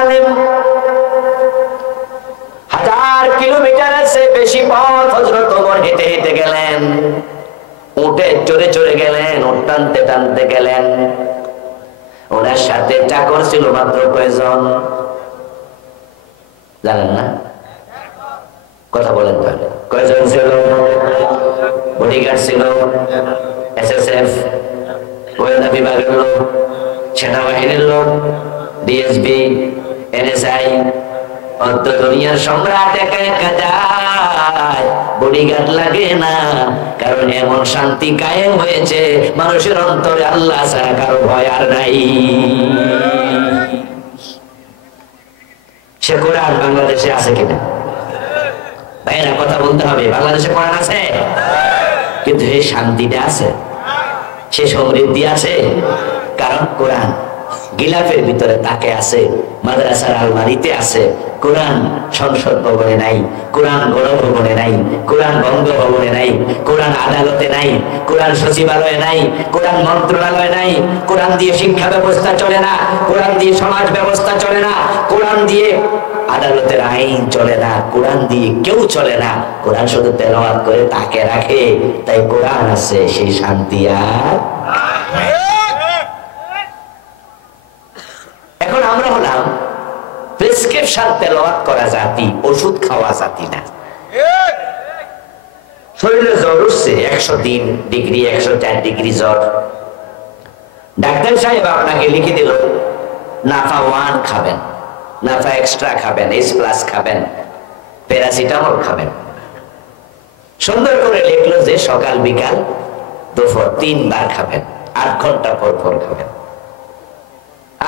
আলেম। 1000 কিলোমিটারের চেয়ে বেশি পথ হযরত ওমর হেঁটে হেঁটে গেলেন, উঠে চড়ে চড়ে গেলেন, উট টানতে টানতে গেলেন। ওনার সাথে চাকর ছিল মাত্র কয়জন জানেন না? কথা বলেন তাহলে, কয়জন ছিল? বডিগার্ড ছিল, এসএসএফ, গোয়েন্দা বিভাগের লোক, সেনাবাহিনীর লোক, ডিএসবি, এনএসআই। অর্ধ দুনিয়ার সম্রাট একা একা যায়, বডিগার্ড লাগে না, কারণ এমন শান্তি কায়েম হয়েছে মানুষের অন্তরে আল্লাহ ছাড়া কারো ভয় আর নাই। সে কোরআন বাংলাদেশে আছে কিনা? ভাইরা কথা বলতে হবে, বাংলাদেশে কোরআন আছে, কিন্তু এই শান্তিটা আছে, সে সমৃদ্ধি আছে, কারণ কোরআন গিলাফের ভিতরে তাকে আছে, মাদ্রাসার আলমারিতে আছে। কোরআন সংসদ ভবনে নাই, কোরআন গণভবনে নাই, কোরআন বঙ্গভবনে নাই, কোরআন আদালতে নাই, কোরআন সচিবালয়ে নাই, কোরআন মন্ত্রণালয়ে নাই। কোরআন দিয়ে শিক্ষা ব্যবস্থা চলে না, কোরআন দিয়ে সমাজ ব্যবস্থা চলে না, কোরআন দিয়ে আদালতের আইন চলে না, কোরআন দিয়ে কেউ চলে না। কোরআন শুধু তেলাওয়াত করে তাকে রাখে, তাই কোরআন আছে, সেই শান্তি আর। এখন আমরা হলাম প্রেসক্রিপশন তেলাওয়াত করা জাতি, ওষুধ খাওয়া জাতি না। শরীরে জ্বর উঠছে 103 ডিগ্রি 104 ডিগ্রি জ্বর, ডাক্তার সাহেব আপনাকে লিখে দিল নাফা 1 খাবেন, নাফা এক্সট্রা খাবেন, S+ খাবেন, প্যারাসিটামল খাবেন। সুন্দর করে লিখলো যে সকাল বিকাল দুপুর 3 বার খাবেন, 8 ঘন্টা পর পর খাবেন।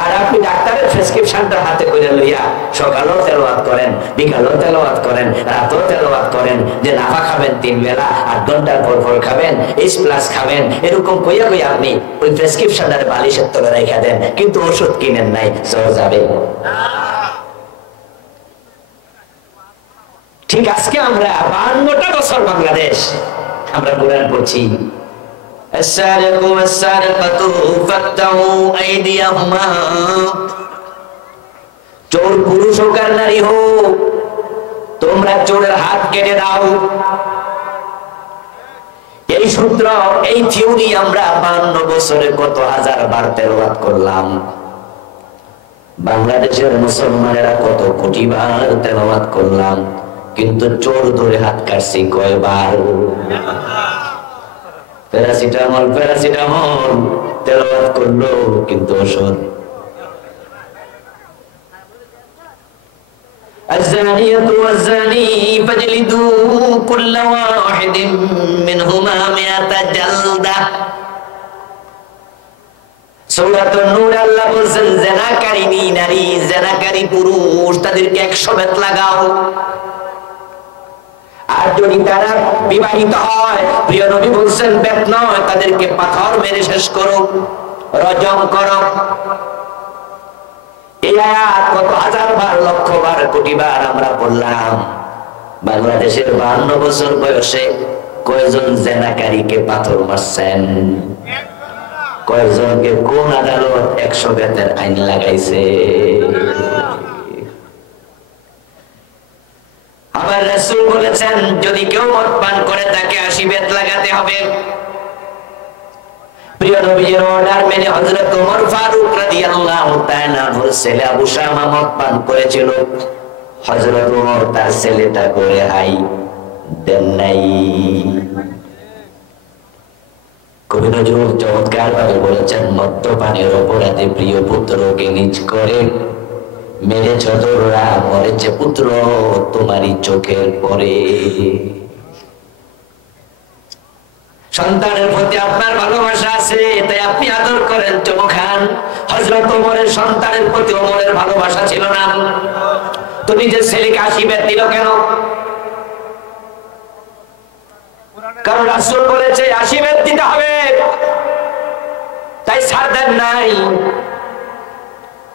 আর আপনি ডাক্তারের প্রেসক্রিপশনটা হাতে করে লইয়া সকালেও তেলাওয়াত করেন, বিকালেও তেলাওয়াত করেন, রাতেও তেলাওয়াত করেন যে নাফা খাবেন 3 বেলা, 8 ঘন্টা পর পর খাবেন, S+ খাবেন, এরকম কইয়া কইয়া আপনি ওই প্রেসক্রিপশনটার বালিশের তলে রেখে দেন, কিন্তু ওষুধ কিনেন নাই, জ্বর যাবে। ঠিক আজকে আমরা 52টা বছর বাংলাদেশ আমরা কোরআন পড়ছি। السارق والسارقة فاقطعوا أيديهما। চোর পুরুষ হোক আর নারী হোক, তোমরা চোরের হাত কেটে দাও। এই সূত্র, এই থিওরি আমরা 52 বছরে কত হাজার বার তেলাওয়াত করলাম। বাংলাদেশের মুসলমানেরা কত কোটি বার তেলাওয়াত করলাম, কিন্তু চোর ধরে হাত কাটছি কয়বার? প্যারাসিটামল প্যারাসিটামল তেলাওয়াত করলো, কিন্তু ওষুধ। الزانية والزاني فاجلدوا كل واحد منهما 100 جلدة। সূরাতুন নূর আল্লাহ বলেন জিনাকারী নারী, জিনাকারী পুরুষ, তাদেরকে 100 বেত লাগাও। আর যদি তারা বিবাহিত হয়, প্রিয় নবী বলছেন বেত নয়, তাদেরকে পাথর মেরে শেষ করো, রজম করো। এই আয়াত কত হাজার বার, লক্ষ বার, কোটি বার আমরা পড়লাম। বাংলাদেশের 52 বছর বয়সে কয়জন জিনাকারীকে পাথর মারছেন? কয়জনকে কোন আদালত 100 বেতের আইন লাগাইছে? আবার রাসূল বলেছেন যদি কেউ মদ পান করে তাকে 80 বেত লাগাতে হবে। প্রিয় নবীর অর্ডার মেনে হযরত ওমর ফারুক রাদিয়াল্লাহু তাআলা ওর ছেলে আবু শামা মদ পান করেছিল। হযরত ওমর তার ছেলেটা করে হাই দেন নাই। কবি নজরুল চমৎকার ভাবে বলেছেন মদ্যপানের অপরাধে প্রিয় পুত্রকে নিজ করে মেরেছ তোমরা, মরেছে পুত্র তোমারই চোখের পরে। সন্তানের প্রতি আপনার ভালোবাসা আছে, তাই আপনি আদর করেন, চুমু খান। হযরত ওমরের সন্তানের প্রতি ওমরের ভালোবাসা ছিল না, তো নিজের ছেলেকে 80 বেত দিল কেন? কারণ রাসূল বলেছে 80 বেত দিতে হবে, তাই ছাড় দেন নাই।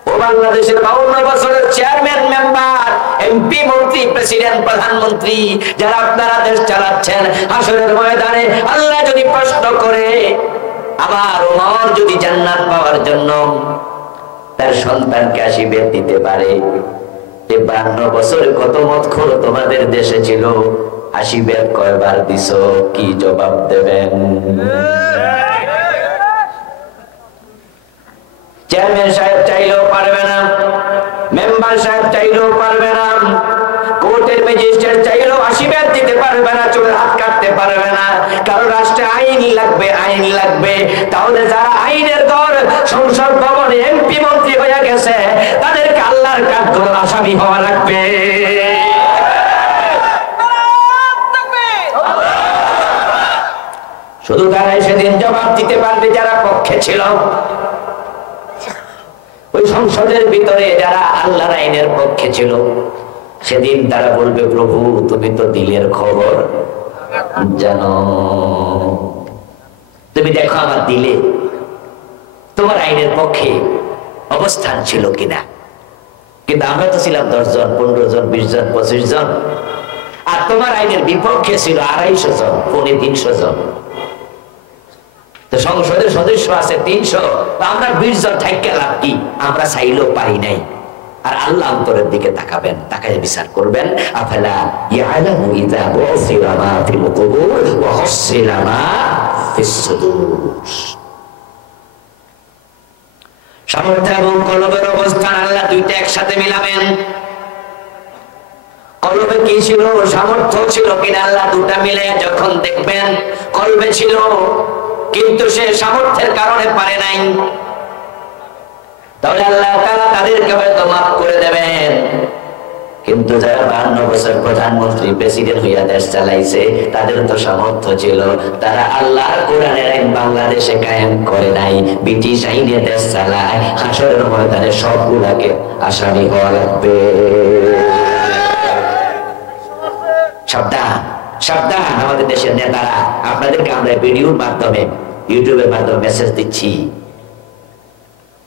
ও বাংলাদেশের 52 বছরের চেয়ারম্যান, মেম্বার, এমপি, মন্ত্রী, প্রেসিডেন্ট, প্রধানমন্ত্রী, যারা আপনারা দেশ চালাচ্ছেন, হাসরের ময়দানে আল্লাহ যদি প্রশ্ন করে আমার ওমর যদি জান্নাত পাওয়ার জন্য তার সন্তানকে 80 বেদ দিতে পারে? 52 বছর কত মদখোর তোমাদের দেশে ছিল, 80 বেদ কয়বার দিছো? কি জবাব দেবেন? চেয়ারম্যান সাহেব চাইলেও পারবে না, মেম্বার সাহেব চাইলেও পারবে না, কোর্টের ম্যাজিস্ট্রেট চাইলেও 80 বেদ দিতে পারবে না, চুলের হাত কাটতে পারবে না। কারণ রাষ্ট্রে আইন লাগবে, আইন লাগবে। তাহলে যারা আইনের দর সংসদ ভবনে এমপি মন্ত্রী হয়ে গেছে, তাদেরকে আল্লাহর কাঠগড়ায় আসামি হওয়া লাগবে। শুধু তারাই সেদিন জবাব দিতে পারবে যারা পক্ষে ছিল। ওই সংসদের ভিতরে যারা আল্লাহর আইনের পক্ষে ছিল, সেদিন তারা বলবে, প্রভু তুমি তো দিলের খবর জানো, তুমি দেখো আমার দিলে তোমার আইনের পক্ষে অবস্থান ছিল কিনা। কিন্তু আমরা তো ছিলাম 10 জন, 15 জন, 20 জন, 25 জন, আর তোমার আইনের বিপক্ষে ছিল 250 জন, 350 জন। তো সংসদের সদস্য আছে 300, আমরা 20 জন থাইকা লাভ কি? আমরা চাইলেও পারি নাই। আর আল্লাহ অন্তরের দিকে তাকাবেন, তাকায় বিচার করবেন। আফালা ইয়ালামু ইযা বুসিরা মা ফিল কুবুর ওয়া হুসিলা মা ফিস সুদুর। সামর্থ্য এবং কলবের অবস্থান আল্লাহ দুইটা একসাথে মিলাবেন। কলবে কি ছিল, সামর্থ্য ছিল কিনা, আল্লাহ দুটা মিলে যখন দেখবেন কলবে ছিল কিন্তু সে সামর্থ্যের কারণে পারে নাই, তাহলে আল্লাহ তাআলা তাদেরকে হয়তো মাফ করে দেবেন। কিন্তু যারা 52 বছর প্রধানমন্ত্রী প্রেসিডেন্ট হইয়া দেশ চালাইছে, তাদের তো সামর্থ্য ছিল, তারা আল্লাহর কোরআনের আইন বাংলাদেশে কায়েম করে নাই, ব্রিটিশ আইনে দেশ চালায়। হাসরের ময়দানে সবগুলাকে আসামি হওয়া লাগবে। সাবধান, সাবধান আমাদের দেশের নেতারা। আপনাদেরকে আমরা ভিডিওর মাধ্যমে, ইউটিউবের মাধ্যমে মেসেজ দিচ্ছি।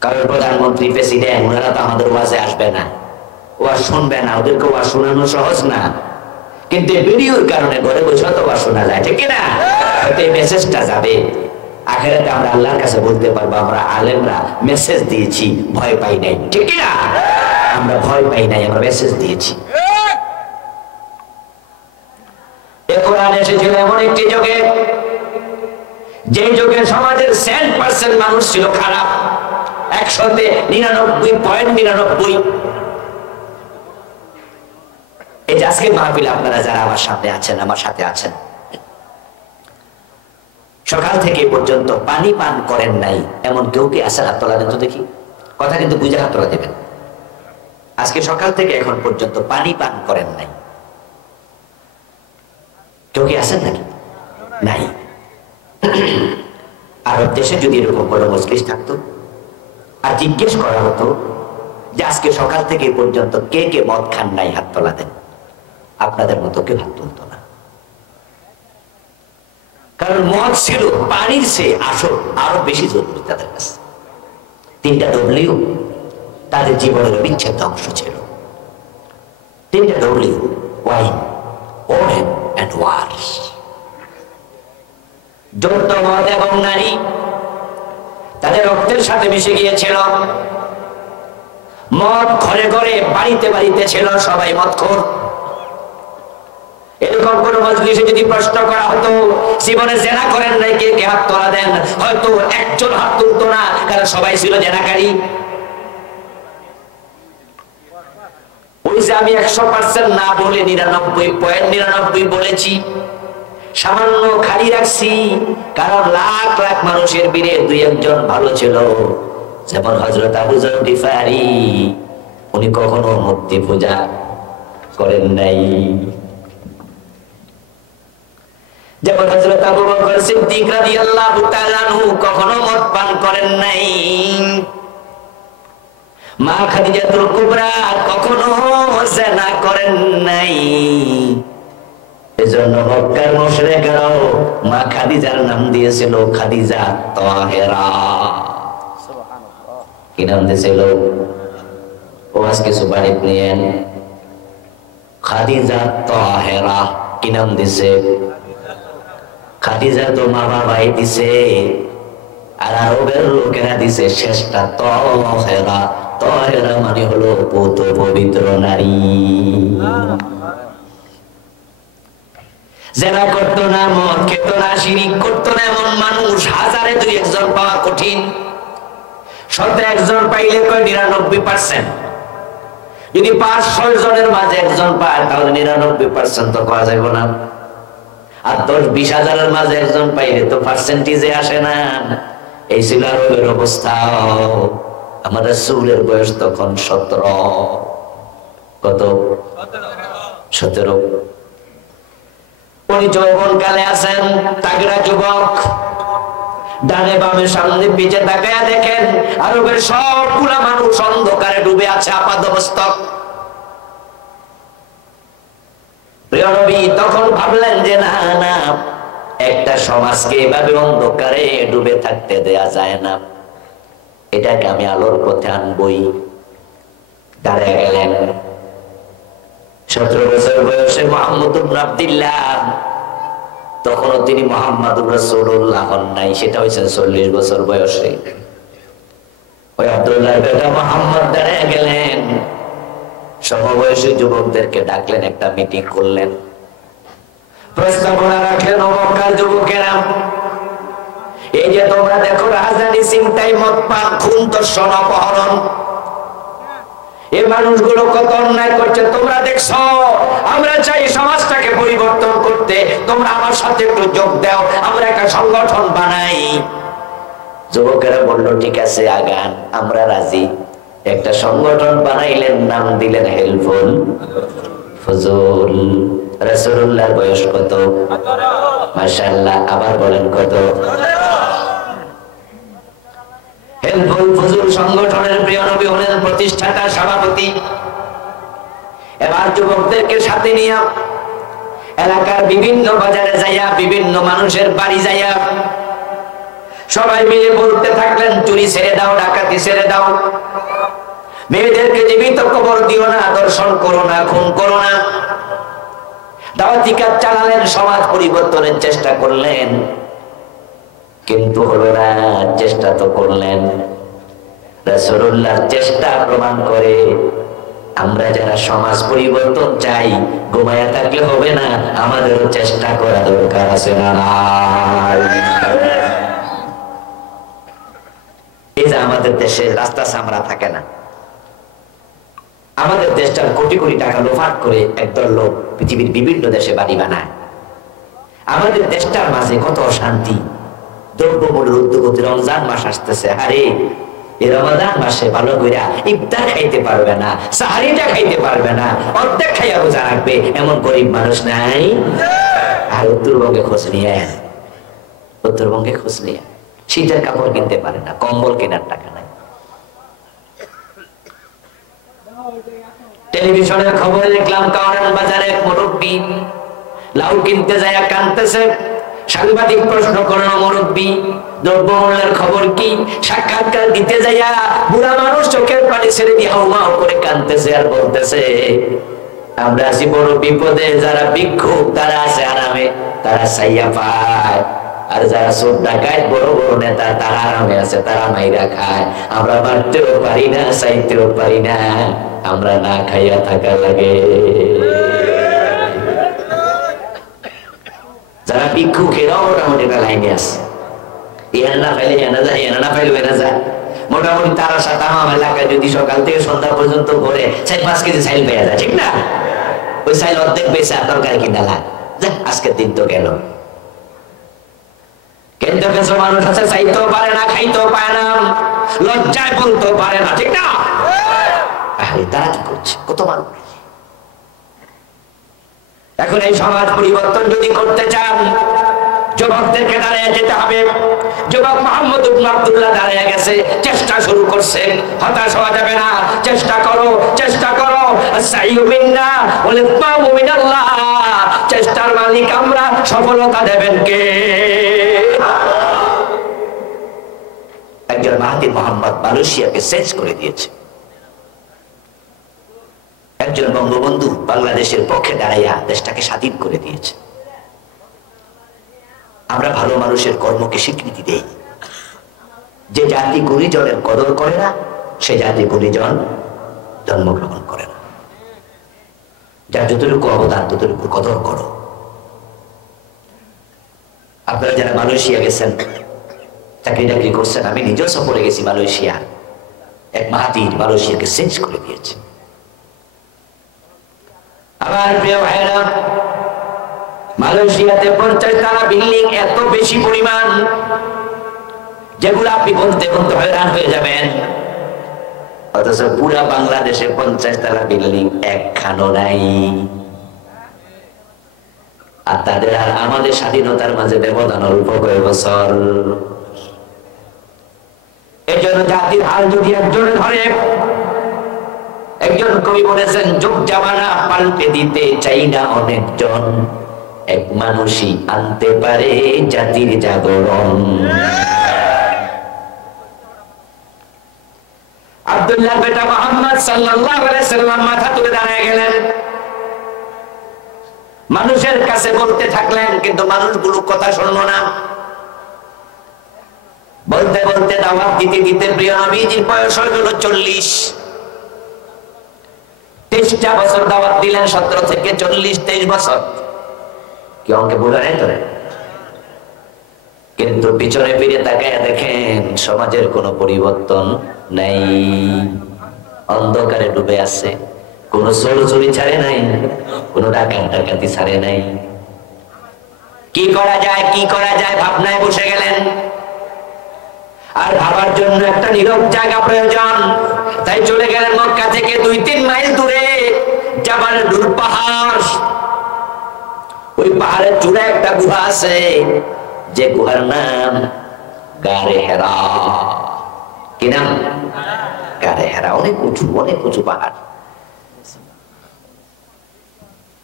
কারণ প্রধানমন্ত্রী প্রেসিডেন্ট ওনারা তো আমাদের ওয়াজে আসবে না, ওয়াজ শুনবে না, ওদেরকে ওয়াজ শোনানো সহজ না। কিন্তু ভিডিওর কারণে ঘরে বসে তো ওয়াজ শোনা যায়, ঠিক না? হয়তো এই মেসেজটা যাবে আখিরাতে, আমরা আল্লাহর কাছে বলতে পারবো আমরা আলেমরা মেসেজ দিয়েছি, ভয় পাই নাই, ঠিক না? আমরা ভয় পাই নাই, আমরা মেসেজ দিয়েছি। এই কোরআন এসেছিল এমন একটি যুগে, যে যুগে সমাজের 100% মানুষ ছিল খারাপ, 199.99। এই যে আজকে মাহফিল আপনারা যারা আমার সামনে আছেন, আমার সাথে আছেন, সকাল থেকে পর্যন্ত পানি পান করেন নাই এমন কেউ কি আছে? হাত তোলা দেন তো দেখি। কথা কিন্তু বুঝে হাত তোলা দেবেন। আজকে সকাল থেকে এখন পর্যন্ত পানি পান করেন নাই কেউ কি আছেন নাকি? নাই। আরব দেশে যদি এরকম কোনো মজলিস থাকতো আর জিজ্ঞেস করা হতো যে আজকে সকাল থেকে পর্যন্ত কে কে মদ খান নাই, হাত তোলা দেন, আপনাদের মতো কেউ হাত তুলতো না। কারণ মদ ছিল পানির চেয়ে আসল আরো বেশি জরুরি তাদের কাছে। 3টা ডব্লিউ তাদের জীবনের বিচ্ছেদ অংশ ছিল। 3টা ডব্লিউ, ওয়াইন, ওমেন এন্ড ওয়ার্স। যৌথ মদ এবং নারী তাদের রক্তের সাথে মিশে গিয়েছিল। মদ ঘরে ঘরে, বাড়িতে বাড়িতে ছিল, সবাই মদখোর। এরকম কোন মজলিসে যদি প্রশ্ন করা হতো জীবনে জেনা করেন নাই কে কে, হাত তোলা দেন, হয়তো একজন হাত তুলতো না, কারণ সবাই ছিল জেনাকারী। ওই যে আমি 100% না বলে 99.99 বলেছি, সামান্য খালি রাখছি, কারণ লাখ লাখ মানুষের ভিড়ে 2-1 ভালো ছিল। যেমন হযরত আবু যর গিফারি, উনি কখনো মূর্তি পূজা করেন নাই। যেমন হযরত আবু বকর সিদ্দিক রাদিয়াল্লাহু তাআলা আনহু কখনো মদ পান করেন নাই। মা খাদিজাতুল কুবরা কখনো জিনা করেন নাই। এজন্য মক্কার মুশরিকরাও মা খাদিজার নাম দিয়েছিল খাদিজা তাহেরা। সুবহানাল্লাহ। কি নাম দিয়েছিল? ও আজকে সুবানিত নিয়েন, খাদিজা তাহেরা। কি নাম দিছে? খাদিজা তো মা বাবাই দিছে, আর আরবের লোকেরা দিছে শেষটা তাহেরা। তাহেরা মানে হলো পূত পবিত্র নারী। জেনা করতো না, মদ খেত না, শিরিক করতো না এমন মানুষ হাজারে 2-1 পাওয়া কঠিন। 100 পাইলে কয় 99%। যদি 5-6 জনের মাঝে একজন পায় তাহলে 99% তো পাওয়া যাবে না। আর 10-20 হাজারের মাঝে একজন পাইলে তো পার্সেন্টেজে আসে না। এই ছিল আরবের অবস্থা। আমার রাসূলের বয়স তখন 17। কত? 17। উনি যৌবন কালে আছেন, তাগড়া যুবক। ডানে বামে সামনে পিছে তাকায়া দেখেন আরবের সবগুলা মানুষ অন্ধকারে ডুবে আছে আপাদমস্তক। প্রিয় নবী তখন ভাবলেন যে না না, একটা সমাজকে এভাবে অন্ধকারে ডুবে থাকতে দেয়া যায় না, এটাকে আমি আলোর পথে আনবই। দাঁড়িয়ে গেলেন। 17 বছর বয়সে মুহাম্মদ ইবনে আব্দুল্লাহ, তখনও তিনি মুহাম্মাদুর রাসূলুল্লাহ হন নাই, সেটা হয়েছে 40 বছর বয়সে। ওই আব্দুল্লাহর বেটা মুহাম্মদ দাঁড়িয়ে গেলেন, সমবয়সী যুবকদেরকে ডাকলেন, একটা মিটিং করলেন, প্রস্তাবনা রাখলেন, ও মক্কার যুবকেরা, এই যে তোমরা দেখো রাজধানী ছিনতাই, মদ পান, খুন, ধর্ষণ, অপহরণ, এই মানুষগুলো কত অন্যায় করছে তোমরা দেখছো। আমরা চাই সমাজটাকে পরিবর্তন করতে, তোমরা আমার সাথে একটু যোগ দাও, আমরা একটা সংগঠন বানাই। যুবকেরা বলল ঠিক আছে আগান, আমরা রাজি। একটা সংগঠন বানাইলেন, নাম দিলেন হেল্পফুল ফুজুল। রাসূলুল্লাহর বয়স কত? মাশাআল্লাহ। আবার বলেন কত? হেল্পফুল ফুজুল সংগঠনের প্রিয় নবী হলেন প্রতিষ্ঠাতা, সভাপতি। এবার যুবকদেরকে সাথে নিয়ে এলাকার বিভিন্ন বাজারে যাইয়া, বিভিন্ন মানুষের বাড়ি যাইয়া সবাই মিলে বলতে থাকলেন, চুরি ছেড়ে দাও, ডাকাতি ছেড়ে দাও, মেয়েদেরকে জীবিত কবর দিও না, দর্শন করো না, খুন করো না। দাওয়াতি কাজ চালালেন, সমাজ পরিবর্তনের চেষ্টা করলেন, কিন্তু হলো না। চেষ্টা তো করলেন। রাসূলুল্লাহর চেষ্টা প্রমাণ করে আমরা যারা সমাজ পরিবর্তন চাই, ঘুমায়া থাকলে হবে না, আমাদেরও চেষ্টা করা দরকার আছে না নাই? এই যে আমাদের দেশে রাস্তা সামরা থাকে না, আমাদের দেশটার কোটি কোটি টাকা লোপাট করে একদল লোক পৃথিবীর বিভিন্ন দেশে বাড়ি বানায়। আমাদের দেশটার মাঝে কত অশান্তি, দ্রব্যমূল্যের ঊর্ধ্বগতি। রমজান মাস আসতেছে, আরে এই রমাদান মাসে ভালো করে ইফতার খাইতে পারবে না, সাহারিটা খাইতে পারবে না, অর্ধেক খাইয়া রোজা রাখবে এমন গরিব মানুষ নাই। আর উত্তরবঙ্গে খোঁজ নিয়ে, উত্তরবঙ্গে খোঁজ নিয়ে শীতের কাপড় কিনতে পারে না, কম্বল কেনার টাকা নাই। টেলিভিশনের খবরে দেখলাম কারণ বাজারে এক মুরব্বী লাউ কিনতে যায় কাঁদতেছে। সাংবাদিক প্রশ্ন করল, মুরব্বী দ্রব্যমূল্যের খবর কি? সাক্ষাৎকার দিতে যাইয়া বুড়া মানুষ চোখের পানি ছেড়ে দিয়ে হাউমাউ করে কাঁদতেছে আর বলতেছে, আমরা আছি বড় বিপদে, যারা ভিক্ষুক তারা আছে আরামে, তারা সাইয়া পায়, আর যারা চোর ডাকাত বড় বড় নেতা তারা আরামে আছে, তারা মাইরা খায়। আমরা বাড়তেও পারি না, চাইতেও পারি না, আমরা না খাইয়া থাকা লাগে। যারা ভিক্ষুক এরাও মোটামুটি লাইনে আছে, এখানে না পাইলে এখানে যায়, এখানে না পাইলে এখানে যায়। মোটামুটি তারা সাথে আমার এলাকায় যদি সকাল থেকে সন্ধ্যা পর্যন্ত করে 4-5 কেজি চাইল পেয়ে যায়, ঠিক না? ওই চাইল অর্ধেক বেচা তরকারি কিনা লাগ, আজকের দিন তো গেল। কিন্তু কিছু মানুষ আছে চাইতেও পারে না, খাইতেও পারে না, লজ্জায় বলতেও পারে না, ঠিক না? তারা কি করছে? কত মানুষ। এখন এই সমাজ পরিবর্তন যদি করতে চান, যুবকদেরকে দাঁড়িয়ে যেতে হবে। যুবক মুহাম্মদ ইবনে আব্দুল্লাহ দাঁড়িয়ে গেছে, চেষ্টা শুরু করছে। হতাশ হওয়া যাবে না, চেষ্টা করো, চেষ্টা করো। আস-সাইয়ু মিন্না ওয়াল ইতমামু মিনাল্লাহ। চেষ্টার মালিক আমরা, সফলতা দেবেন কে? একজন মাহাতির মোহাম্মদ মালয়েশিয়াকে শেষ করে দিয়েছে। একজন বঙ্গবন্ধু বাংলাদেশের পক্ষে দাঁড়াইয়া দেশটাকে স্বাধীন করে দিয়েছে। আমরা ভালো মানুষের কর্মকে স্বীকৃতি দেই। যে জাতি গুরুজনের কদর করে না, সে জাতি পরিজন জন্মগ্রহণ করে না। যার যতটুকু অবদান ততটুকু কদর করো। আপনারা যারা মালয়েশিয়া গেছেন, চাকরি টাকরি করছেন, আমি নিজেও সফরে গেছি মালয়েশিয়া, এক মাহাতির মালয়েশিয়াকে চেঞ্জ করে দিয়েছে। আমার প্রিয় ভাইরা, মালয়েশিয়াতে 50 তলা বিল্ডিং এত বেশি পরিমাণ, যেগুলো আপনি বলতে বলতে হয়রান হয়ে যাবেন। অথচ পুরা বাংলাদেশে 50 তলা বিল্ডিং একখানো নাই। আর তাদের আর আমাদের স্বাধীনতার মাঝে ব্যবধান অল্প কয়েক বছর। এই জন্য জাতির হাল যদি একজনে ধরে, একজন কবি বলেছেন, যুগ জামানা পাল্টে দিতে চাই না অনেকজন, এক মানুষই আনতে পারে জাতির জাগরণ। আব্দুল্লাহ বেটা মুহাম্মদ সাল্লাল্লাহু আলাইহি সাল্লাম মাথা তুলে দাঁড়িয়ে গেলেন, মানুষের কাছে বলতে থাকলেন, কিন্তু মানুষগুলো কথা শুনলো না। বলতে বলতে দাওয়াত দিতে দিতে প্রিয় নবীজির বয়স হয়ে গেল 40। 23টা বছর দাওয়াত দিলেন, 17 থেকে 40, 23 বছর। কি অঙ্কে ভুল হয় তো? কিন্তু পিছনে ফিরে তাকায় দেখেন সমাজের কোনো পরিবর্তন নাই, অন্ধকারে ডুবে আছে। কোন চোরি ছাড়ে নাই, কোন ডাকাতি ছাড়ে নাই। কি করা যায়, কি করা যায় ভাবনায় বসে গেলেন। আর ভাবার জন্য একটা নীরব জায়গা প্রয়োজন, তাই চলে গেলেন মক্কা থেকে 2-3 মাইল দূরে জাবাল নূর পাহাড়। ওই পাহাড়ের চূড়ায় একটা গুহা আছে, যে গুহার নাম গারে হেরা। কি নাম? গারে হেরা। অনেক উঁচু পাহাড়।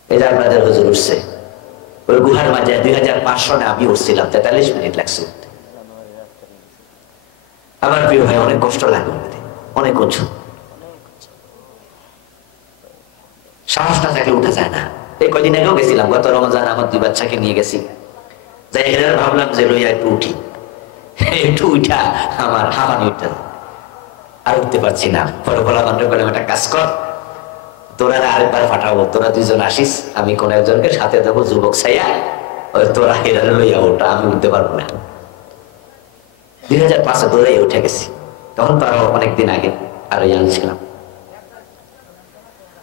এই যে আপনাদের হুজুর উঠছে ওই গুহার মাঝে। 2005 সনে আমি উঠছিলাম, 43 মিনিট লাগছে উঠতে। আমার প্রিয় ভাই, অনেক কষ্ট লাগে, অনেক উঁচু, সাহস না থাকলে উঠা যায় না। এই কয়দিন আগেও গেছিলাম, গত রমজান আমার 2 বাচ্চাকে নিয়ে গেছি। যাই এরা ভাবলাম যে লইয়া একটু উঠি, একটু উঠা আমার হাঁপানি উঠতে, আর উঠতে পারছি না। পরে বলা বন্ধ করে, একটা কাজ কর, তোরা আরেকবার ফাটাবো, তোরা 2 জন আসিস, আমি কোন একজনকে সাথে দেবো, যুবক ছাইয়া, ওই তোরা এরা লইয়া ওটা, আমি উঠতে পারবো না। 2005 দৌড়াই উঠে গেছি। তখন তো আরো অনেকদিন আগে, আরো ইয়াং ছিলাম।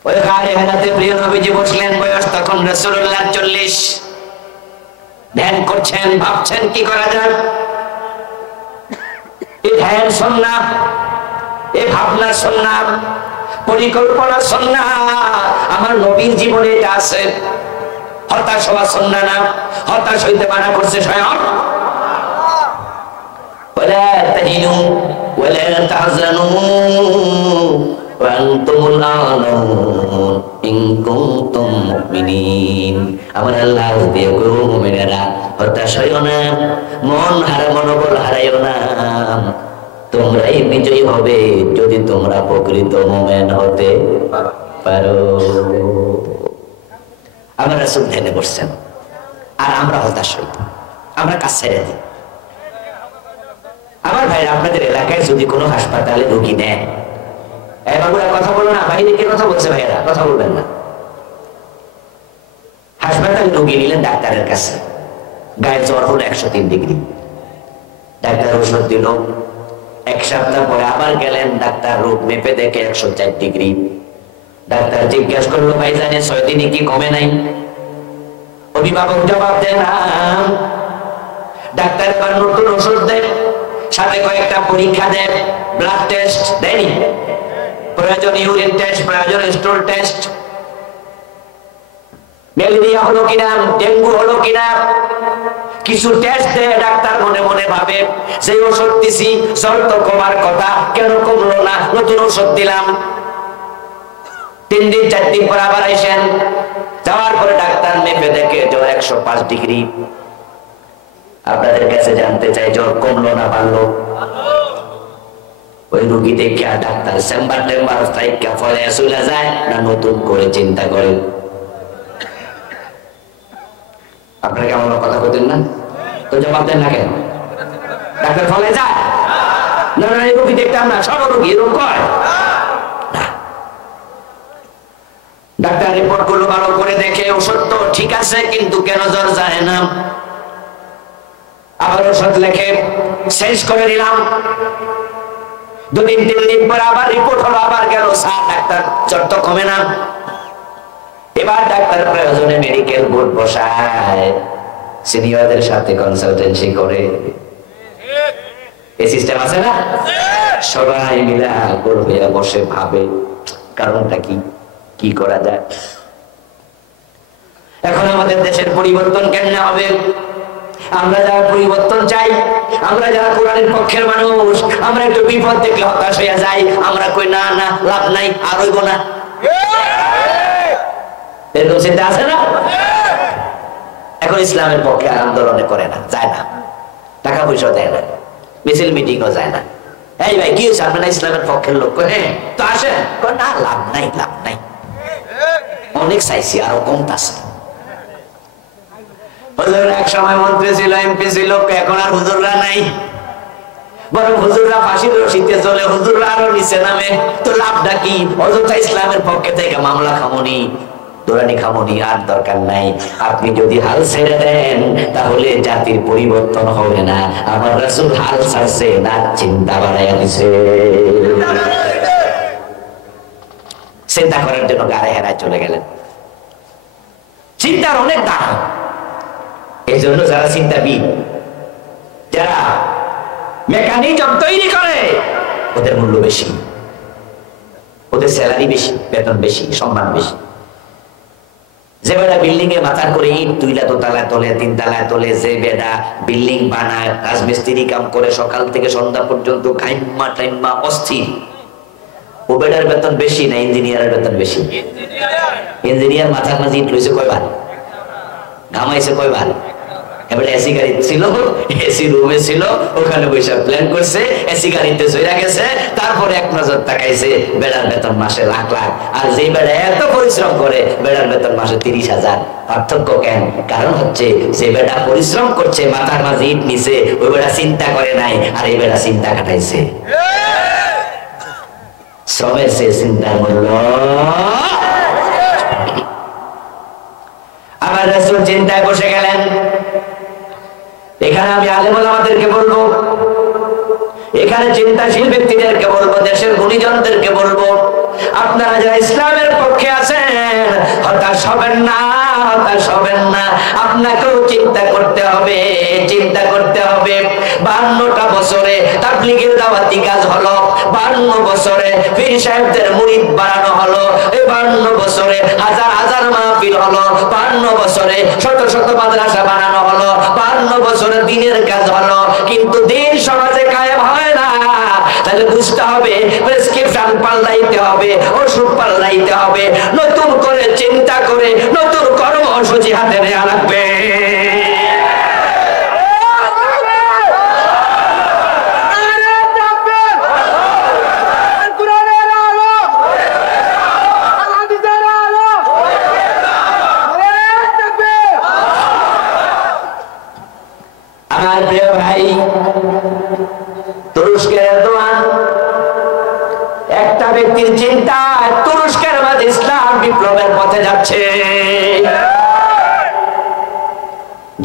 ওই গাড়ি হেরাতে প্রিয় নবীজি বসলেন, বয়স তখন রাসূলুল্লাহ 40। ধ্যান করছেন, ভাবছেন কি করা যায়। এই ধ্যান শুনলাম, এই ভাবনা শুনলাম, পরিকল্পনা শুনলাম, আমার নবীর জীবনে এটা আছে। হতাশ হওয়া শুননা না, হতাশ হইতে মানা করছে স্বয়ং। ولا تهنوا ولا تحزنوا وأنتم الأعلون إن كنتم مؤمنين। আমার আল্লাহ দিয়ে গো মুমিনেরা, হতাশ হইও না, মন মনোবল হারাইও না, তোমরাই বিজয়ী হবে যদি তোমরা প্রকৃত মুমিন হতে পারো। আমার রাসূল ধ্যানে বসছেন, আর আমরা হতাশ হই, আমরা কাজ ছেড়ে দিই। আমার ভাইরা, আপনাদের এলাকায় যদি কোনো হাসপাতালে রোগী নেন, বাবুরা কথা বলো না, বাইরে কে কথা বলছে, ভাইয়েরা কথা বলবেন না। হাসপাতালে রোগী নিলেন ডাক্তারের কাছে, গায়ের জ্বর হলো 103 ডিগ্রি, ডাক্তার ওষুধ দিল। 1 সপ্তাহ পরে আবার গেলেন, ডাক্তার রোগ মেপে দেখে 104 ডিগ্রি। ডাক্তার জিজ্ঞাসা করলো, ভাইজানে 6 দিনে কি কমে নাই? অভিভাবক জবাব দেন না। ডাক্তার এবার নতুন ওষুধ দেন, সাথে কয়েকটা পরীক্ষা দেন, ব্লাড টেস্ট দেয়নি, প্রয়োজন ইউরিন টেস্ট, প্রয়োজন স্টুল টেস্ট, ম্যালেরিয়া হলো কিনা, ডেঙ্গু হলো কিনা, কিছু টেস্ট দেয়। ডাক্তার মনে মনে ভাবে, সেই ওষুধ দিছি, জ্বর তো কমার কথা, কেন কমলো না? নতুন ওষুধ দিলাম। 3 দিন 4 দিন পর আবার আইসেন, যাওয়ার পরে ডাক্তার মেপে দেখে জ্বর 105 ডিগ্রি। আপনাদের কাছে জানতে চাই, জ্বর কমলো না বাড়লো? ওই রোগী দেখে আর ডাক্তার চেম্বার টেম্বার স্ট্রাইকা ফলে চলে যায় না নতুন করে চিন্তা করে? আপনারা কেমন কথা বলতেন না? তো জবাব দেন না কেন? ডাক্তার ফলে যায়, না না, এই রোগী দেখতাম না, সব রোগী এরকম কয় না। ডাক্তার রিপোর্ট গুলো ভালো করে দেখে ওষুধ তো ঠিক আছে, কিন্তু কেন জ্বর যায় না, আবার ওষুধ লেখে, শেষ করে দিলাম। 2-3 দিন পর আবার রিপোর্ট হলো, আবার গেল, স্যার ডাক্তার জ্বর তো কমে না। এবার ডাক্তার প্রয়োজনে মেডিকেল বোর্ড বসায়, সিনিয়রদের সাথে কনসালটেন্সি করে, এই সিস্টেম আছে না? সবাই মিলা গোল হইয়া বসে ভাবে কারণটা কি, কি করা যায়। এখন আমাদের দেশের পরিবর্তন কেমনে হবে? আমরা যারা পরিবর্তন চাই, আমরা যারা কোরআনের পক্ষের মানুষ, আমরা একটু বিপদ দেখলে হতাশ হইয়া যাই, আমরা কই না না লাভ নাই, আর হইব না, এরকম চিন্তা আছে না? এখন ইসলামের পক্ষে আন্দোলনে করে না, যায় না, টাকা পয়সা দেয় না, মিছিল মিটিংও যায় না। এই ভাই কি হয়েছে, আপনারা ইসলামের পক্ষের লোক, হ্যাঁ তো আসেন, না লাভ নাই, লাভ নাই, অনেক চাইছি আরো কমতাছে। হুজুর এক সময় মন্ত্রী ছিল, এমপি ছিল, এখন আর হুজুররা নাই, বরং হুজুররা ফাঁসির রশিতে চলে, হুজুররা আরো নিচে নামে, তো লাভটা কি? অযথা ইসলামের পক্ষে থেকে মামলা খামনি, দৌড়ানি খামনি, আর দরকার নাই। আপনি যদি হাল ছেড়ে দেন তাহলে জাতির পরিবর্তন হবে না। আমার রাসূল হাল ছাড়ছে না, চিন্তা বাড়াইয়া দিছে, চিন্তা করার জন্য গাড়ি হেরায় চলে গেলেন। চিন্তার অনেক দাম, এই জন্য যারা চিন্তাবিদ, যারা মেকানিজম তৈরি করে, ওদের মূল্য বেশি, ওদের স্যালারি বেশি, বেতন বেশি, সম্মান বেশি। যে বেটা বিল্ডিং এ মাথার করে ইট 2 দোতলায় তোলে, 3 তলায় তোলে, যে বেটা বিল্ডিং বানায়, রাজমিস্ত্রি কাম করে সকাল থেকে সন্ধ্যা পর্যন্ত, খাইম্মা টাইম্মা অস্থির, ও বেটার বেতন বেশি না ইঞ্জিনিয়ারের বেতন বেশি? ইঞ্জিনিয়ার মাথার মাঝে ইট লইছে কয়বার, ঘামাইছে কয়বার, এবারে এসি গাড়ি ছিল, এসি রুমে ছিল, ওখানে বসে প্ল্যান করছে, এসি গাড়িতে চইরা গেছে, তারপরে এক নজর তাকাইছে, বেড়ার বেতন মাসে লাখ লাখ, আর যে বেড়া এত পরিশ্রম করে বেড়ার বেতন মাসে 30,000। পার্থক্য কেন? কারণ হচ্ছে যে বেড়া পরিশ্রম করছে, মাথার মাঝে ইট নিছে, ওই বেড়া চিন্তা করে নাই, আর এই বেড়া চিন্তা কাটাইছে। শ্রমের সে চিন্তার মূল্য। আমার রাসূল চিন্তায় বসে গেলেন। এখানে আমি আলেম ওলামাদেরকে বলবো, এখানে চিন্তাশীল ব্যক্তিদেরকে বলবো, দেশের গুণীজনদেরকে বলবো, আপনারা যারা ইসলামের পক্ষে আছেন হতাশ হবেন না, হতাশ হবেন না। আপনাকেও চিন্তা করতে হবে, চিন্তা করতে হবে। 52টা বছরে তাবলীগের দাওয়াতি কাজ হলো, 52 বছরে পীর সাহেবদের মুরিদ বানানো হলো, এই 52 বছরে হাজার হাজার মাহফিল হলো, 52 বছরে শত শত মাদ্রাসা বানানো হলো, 52 বছরে দ্বীনের কাজ হলো, কিন্তু দ্বীন সমাজে কায়েম হয় না। তাহলে বুঝতে হবে, প্রেসক্রিপশন পাল্টাইতে হবে, ওষুধ পাল্টাইতে হবে, নতুন করে চিন্তা করে নতুন কর্মসূচি হাতে নেওয়া লাগবে। আমার প্রিয় ভাই, তুরস্কের এরদোয়ান, একটা ব্যক্তির চিন্তা, তুরস্কের মাঝে ইসলাম বিপ্লবের পথে যাচ্ছে।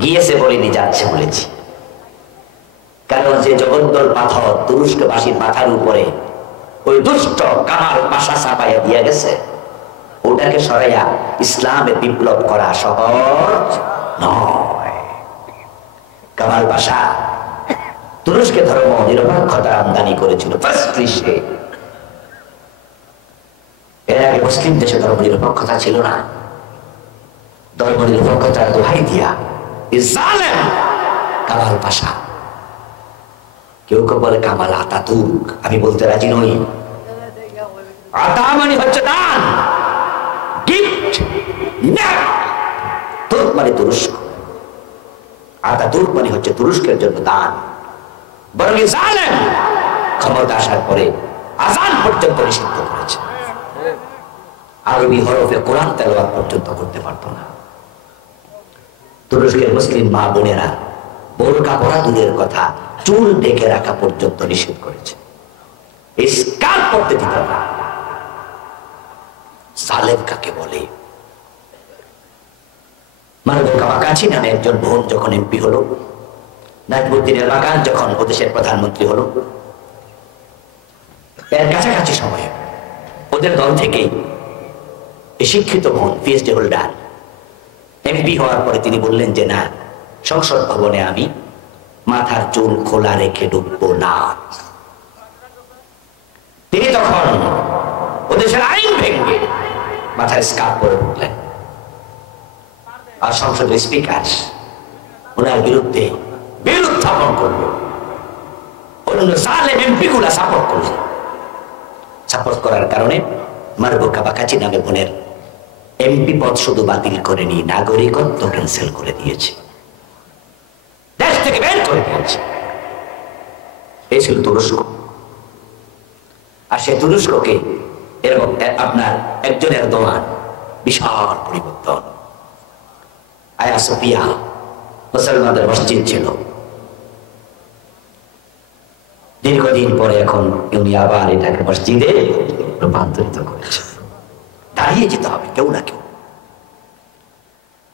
গিয়েছে বলিনি, যাচ্ছে বলেছি, কারণ যে জগদ্দল পাথর তুরস্কবাসীর মাথার উপরে ওই দুষ্ট কামাল পাশা চাপাইয়া দিয়ে গেছে, ওটাকে সরাইয়া ইসলামে বিপ্লব করা সহজ নয়। কামাল পাশা তুরস্কে ধর্ম নিরপেক্ষতা আমদানি করেছিল ফার্স্ট পৃষ্ঠে। এর আগে মুসলিম দেশে ধর্ম নিরপেক্ষতা ছিল না। ধর্ম নিরপেক্ষতার দোহাই দিয়া জালেম কামাল পাশা, কেউ কেউ বলে কামাল আতাতুর্ক, আমি বলতে রাজি নই। আতা মানে হচ্ছে দান, গিফট, তুর্ক মানে তুরস্ক, আতাতুর্ক মানে হচ্ছে তুরস্কের জন্য দান। বরং জালেম ক্ষমতা আসার পরে আযান পর্যন্ত নিষিদ্ধ করেছে, আরবি হরফে কোরআন তেলাওয়াত পর্যন্ত করতে পারতো না। তুরস্কের মুসলিম মা বোনেরা বোরকা পরা দূরের কথা, চুল ঢেকে রাখা পর্যন্ত নিষেধ করেছে। স্কার্ফ পরতে দিত না। সালেম কাকে বলে? মারুফা বাকাছি নামে একজন বোন যখন এমপি হলো, নাজমুদ্দিনের বাগান যখন ওদেশের প্রধানমন্ত্রী হলো, এর কাছাকাছি সময়ে ওদের দল থেকেই শিক্ষিত বোন, পিএইচডি হোল্ডার, এমপি হওয়ার পরে তিনি বললেন যে না, সংসদ ভবনে আমি মাথার চুল খোলা রেখে ঢুকবো না। তিনি তখন ওদেশের আইন ভেঙে মাথায় স্কার্ফ পরে ঢুকলেন। আর সংসদের স্পিকার ওনার বিরুদ্ধে বিরুদ্ধাপন করলো। অন্য সালেম এমপি গুলা সাপোর্ট করলেন। সাপোর্ট করার কারণে মারুফা বাকাছি নামে বোনের এমপি পদ শুধু বাতিল করেনি, নাগরিকত্ব ক্যান্সেল করে দিয়েছে, দেশ থেকে বের করে দিয়েছে। এই ছিল তুরস্ক। আর সে তুরস্ককে এরকম আপনার একজনের দোয়ান বিশাল পরিবর্তন। আয়া সোফিয়া মুসলমানদের মসজিদ ছিল, দীর্ঘদিন পরে এখন উনি আবার এটাকে মসজিদে রূপান্তরিত করেছে। দাঁড়িয়ে যেতে হবে কেউ না কেউ।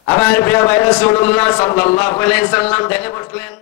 আমার প্রিয় ভাই রাসূলুল্লাহ সাল্লাল্লাহু আলাইহি ওয়াসাল্লাম ধ্যানে বসলেন।